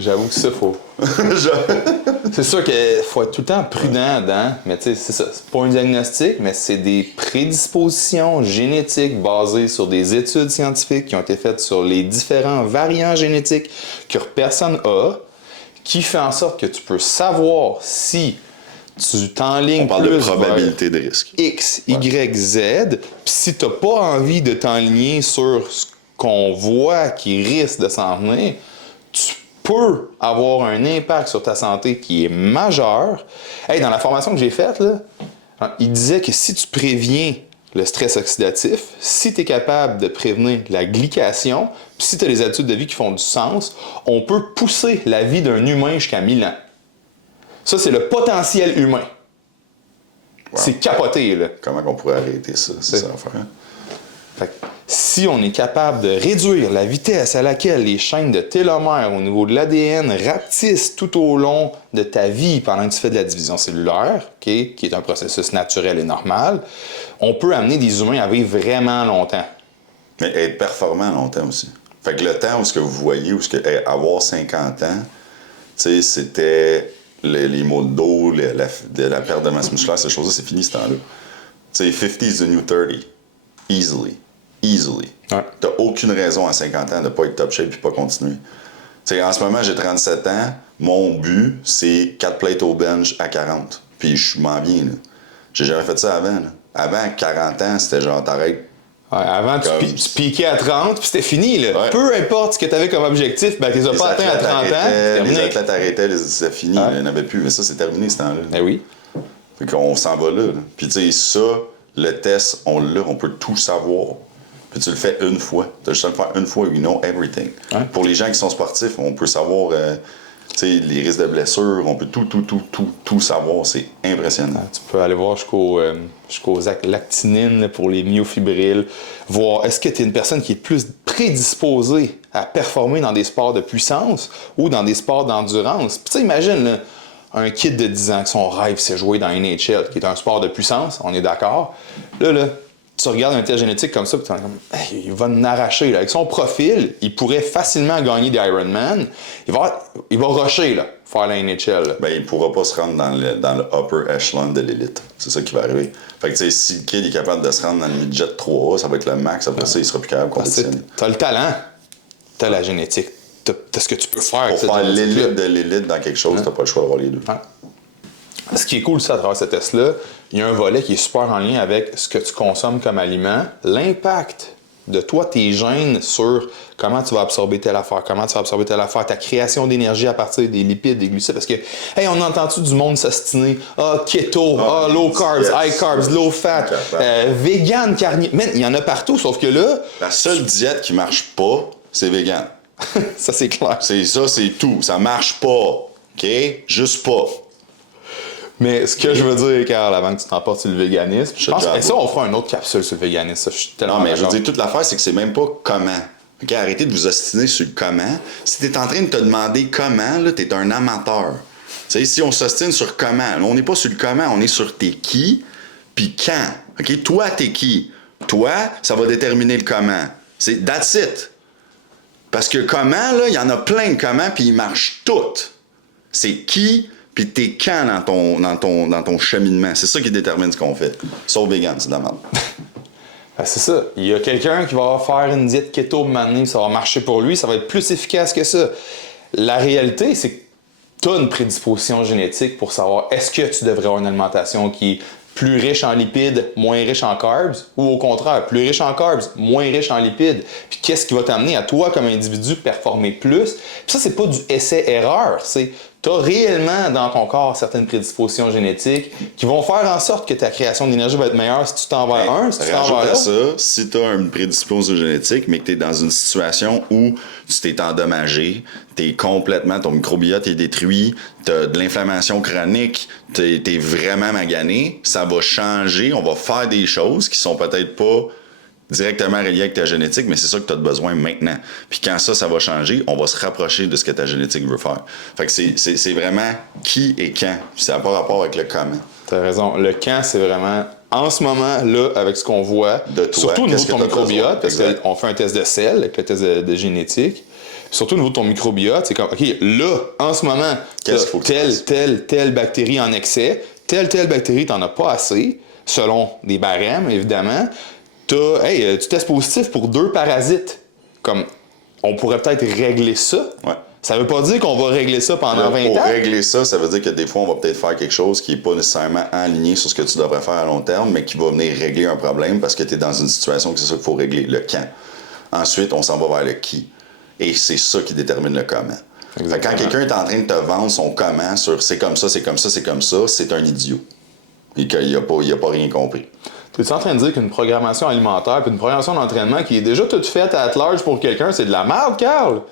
J'avoue que ça, faut. C'est sûr qu'il faut être tout le temps prudent dedans, mais tu sais, c'est ça. C'est pas un diagnostic, mais c'est des prédispositions génétiques basées sur des études scientifiques qui ont été faites sur les différents variants génétiques que personne a, qui fait en sorte que tu peux savoir si tu t'enlignes On parle plus de probabilité de risque. X, Y, Z, puis si tu n'as pas envie de t'enligner sur ce qu'on voit qui risque de s'en venir, tu peux avoir un impact sur ta santé qui est majeur. Hey, dans la formation que j'ai faite, là, il disait que si tu préviens le stress oxydatif, si tu es capable de prévenir la glycation, puis si tu as des habitudes de vie qui font du sens, on peut pousser la vie d'un humain jusqu'à 1000 ans. Ça, c'est le potentiel humain. Wow. C'est capoté, là. Comment on pourrait arrêter ça? C'est ça l'affaire. Fait que, si on est capable de réduire la vitesse à laquelle les chaînes de télomères au niveau de l'ADN rapetissent tout au long de ta vie pendant que tu fais de la division cellulaire, okay, qui est un processus naturel et normal, on peut amener des humains à vivre vraiment longtemps. Mais être performant longtemps aussi. Fait que le temps où ce que vous voyez, où ce que avoir 50 ans, tu sais, c'était les maux de dos, la perte de masse musculaire, ces choses-là, c'est fini ce temps-là. Tu sais, 50 is the new 30. Easily. Ouais. T'as aucune raison à 50 ans de ne pas être top shape et pas continuer. T'sais, en ce moment, j'ai 37 ans. Mon but, c'est 4 plates au bench à 40. Puis je m'en viens, là. J'ai jamais fait ça avant, là. Avant, 40 ans, c'était genre, t'arrêtes. Ouais, avant, tu piquais à 30, puis c'était fini, là. Ouais. Peu importe ce que tu avais comme objectif, ben, tu les as pas atteints à 30 ans. Les athlètes arrêtaient, c'était fini, il n'y en avait plus. Mais ça, c'est terminé, ce temps-là. Ben oui. Fait qu'on s'en va là. Puis, tu sais, ça, le test, on l'a, on peut tout savoir. Puis tu le fais une fois. Tu as juste à le faire une fois, you know everything. Ouais. Pour les gens qui sont sportifs, on peut savoir les risques de blessures, on peut tout savoir. C'est impressionnant. Tu peux aller voir jusqu'aux lactinines pour les myofibrilles, voir est-ce que tu es une personne qui est plus prédisposée à performer dans des sports de puissance ou dans des sports d'endurance. Puis tu sais, imagine, là, un kid de 10 ans que son rêve, c'est jouer dans NHL, qui est un sport de puissance, on est d'accord. Là, tu regardes un test génétique comme ça, puis tu es comme, hey, il va nous arracher. Là. Avec son profil, il pourrait facilement gagner des Ironman. Il va rusher, là, faire la NHL. Là. Ben, il ne pourra pas se rendre dans le upper echelon de l'élite. C'est ça qui va arriver. Fait que, tu sais, si le kid est capable de se rendre dans le midget 3A, ça va être le max. Après ça, il sera plus capable de compétitionner. Tu as le talent, tu as la génétique, tu as ce que tu peux faire. Pour faire l'élite de l'élite dans quelque chose, tu n'as pas le choix d'avoir les deux. Ouais. Ce qui est cool, ça, à travers ce test-là, il y a un volet qui est super en lien avec ce que tu consommes comme aliment, l'impact de toi, tes gènes sur comment tu vas absorber telle affaire, ta création d'énergie à partir des lipides, des glucides. Parce que, hey, on a entendu du monde s'ostiner. Keto, low carbs, high carbs, low fat, vegan, carnivore. Man, il y en a partout, sauf que là... La seule diète qui marche pas, c'est vegan. Ça, c'est clair. C'est tout. Ça marche pas. OK? Juste pas. Mais ce que je veux dire, Carl, avant que tu t'emportes sur le véganisme, je pense que ça, on fera une autre capsule sur le véganisme. Ça, je suis tellement non, mais je veux dire, toute l'affaire, c'est que c'est même pas comment. OK? Arrêtez de vous ostiner sur le comment. Si t'es en train de te demander comment, là, t'es un amateur. Tu sais, si on s'ostine sur comment, là, on n'est pas sur le comment, on est sur t'es qui, puis quand. OK? Toi, t'es qui? Toi, ça va déterminer le comment. C'est that's it. Parce que comment, là, il y en a plein de comment, puis ils marchent toutes. C'est qui... Puis t'es quand dans ton cheminement. C'est ça qui détermine ce qu'on fait. Sauf vegan, c'est de la merde. Ben, c'est ça. Il y a quelqu'un qui va faire une diète keto maintenant, ça va marcher pour lui, ça va être plus efficace que ça. La réalité, c'est que tu as une prédisposition génétique pour savoir est-ce que tu devrais avoir une alimentation qui est plus riche en lipides, moins riche en carbs, ou au contraire, plus riche en carbs, moins riche en lipides. Puis qu'est-ce qui va t'amener à toi, comme individu, performer plus? Puis ça, c'est pas du essai-erreur, c'est tu as réellement dans ton corps certaines prédispositions génétiques qui vont faire en sorte que ta création d'énergie va être meilleure si tu t'en vas à un, si tu t'en vas à l'autre. Ça, si tu as une prédisposition génétique, mais que tu es dans une situation où tu t'es endommagé, ton microbiote est détruit, tu as de l'inflammation chronique, tu es vraiment magané, ça va changer, on va faire des choses qui sont peut-être pas directement relié avec ta génétique, mais c'est ça que tu as besoin maintenant. Puis quand ça va changer, on va se rapprocher de ce que ta génétique veut faire. Fait que c'est vraiment qui et quand. Puis ça n'a pas rapport avec le comment. Tu as raison. Le quand, c'est vraiment, en ce moment, là, avec ce qu'on voit, de toi, surtout au niveau de ton microbiote, parce qu'on fait un test de sel avec le test de génétique. Surtout au niveau de ton microbiote, c'est comme, OK, là, en ce moment, Qu'est-ce qu'il faut que tu fasses? telle bactérie en excès, telle bactérie, t'en as pas assez, selon des barèmes, évidemment. Tu testes positif pour 2 parasites. Comme, on pourrait peut-être régler ça. Ouais. Ça veut pas dire qu'on va régler ça pendant 20 Pour ans. régler ça, ça veut dire que des fois, on va peut-être faire quelque chose qui n'est pas nécessairement aligné sur ce que tu devrais faire à long terme, mais qui va venir régler un problème parce que tu es dans une situation que c'est ça qu'il faut régler, le quand. Ensuite, on s'en va vers le qui. Et c'est ça qui détermine le comment. Fait que quand quelqu'un est en train de te vendre son comment sur c'est comme ça, c'est comme ça, c'est comme ça, c'est un idiot. Et qu'il n'a pas rien compris. Tu es en train de dire qu'une programmation alimentaire puis une programmation d'entraînement qui est déjà toute faite à large pour quelqu'un, c'est de la merde, Carl?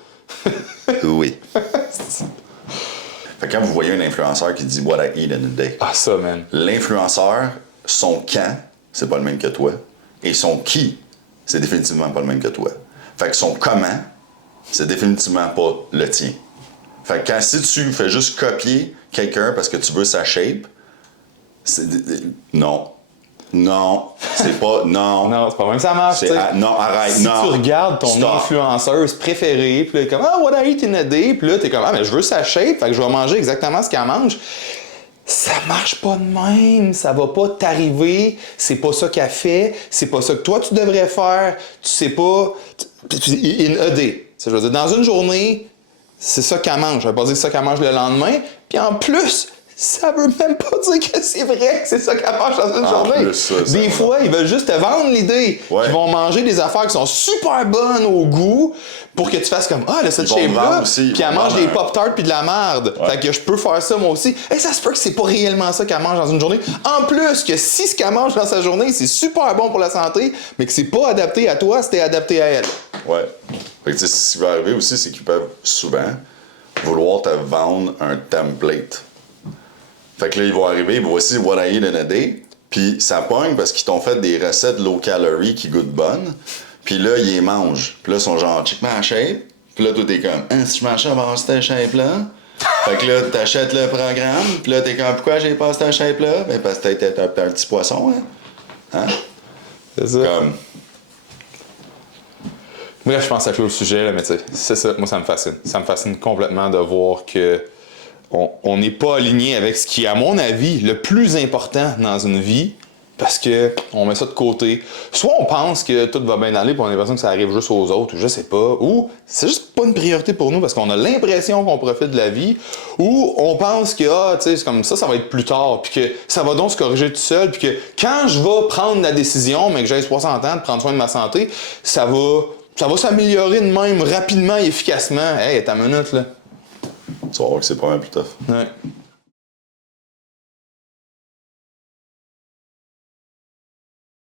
Oui. Fait que quand vous voyez un influenceur qui dit What I eat in a day, Ah, ça, man. l'influenceur, son quand, c'est pas le même que toi. Et son qui, c'est définitivement pas le même que toi. Fait que son comment, c'est définitivement pas le tien. Fait que si tu fais juste copier quelqu'un parce que tu veux sa shape, non. Non, c'est pas. Non. Non, c'est pas même que ça marche. Non, arrête, si non. Si tu regardes ton Stop. influenceuse préférée, puis là, comme what I eat in a day, puis là, t'es comme mais je veux sa shape, fait que je vais manger exactement ce qu'elle mange. Ça marche pas de même, ça va pas t'arriver, c'est pas ça qu'elle fait, c'est pas ça que toi tu devrais faire, tu sais pas. In a day. Je veux dire, dans une journée, c'est ça qu'elle mange. Je vais pas dire que c'est ça qu'elle mange le lendemain, puis en plus, ça veut même pas dire que c'est vrai que c'est ça qu'elle mange dans une journée. Plus, des fois, ils veulent juste te vendre l'idée qu'ils vont manger des affaires qui sont super bonnes au goût pour que tu fasses comme elle a cette shape-là, puis elle mange des Pop-Tarts puis de la merde. Ouais. Fait que je peux faire ça moi aussi. Et ça se peut que c'est pas réellement ça qu'elle mange dans une journée. En plus que si ce qu'elle mange dans sa journée, c'est super bon pour la santé, mais que c'est pas adapté à toi, c'était adapté à elle. Ouais. Fait que ce qui va arriver aussi, c'est qu'ils peuvent souvent vouloir te vendre un template. Fait que là, ils vont arriver, voici what I eat in a day, puis ça pogne parce qu'ils t'ont fait des recettes low calorie qui goûtent bonnes, puis là, ils les mangent. Puis là, ils sont genre, check ma shape, puis là, toi, t'es comme, si je mange ça, avoir cette shape-là. Fait que là, t'achètes le programme, puis là, t'es comme, pourquoi j'ai pas cette shape-là? Ben, parce que t'es un petit poisson, hein? C'est ça. Comme... Bref, je pense à clôt le sujet, là, mais tu sais, c'est ça, moi, ça me fascine. Ça me fascine complètement de voir que on n'est pas aligné avec ce qui est, à mon avis, le plus important dans une vie, parce que on met ça de côté. Soit on pense que tout va bien aller, puis on a l'impression que ça arrive juste aux autres, ou je sais pas, ou c'est juste pas une priorité pour nous parce qu'on a l'impression qu'on profite de la vie, ou on pense que tu sais, c'est comme ça va être plus tard, puis que ça va donc se corriger tout seul, puis que quand je vais prendre la décision, mais que j'ai 60 ans de prendre soin de ma santé, ça va s'améliorer de même rapidement et efficacement. Hey, ta minute là. Tu vas voir que c'est pas mal plus tough. Ouais.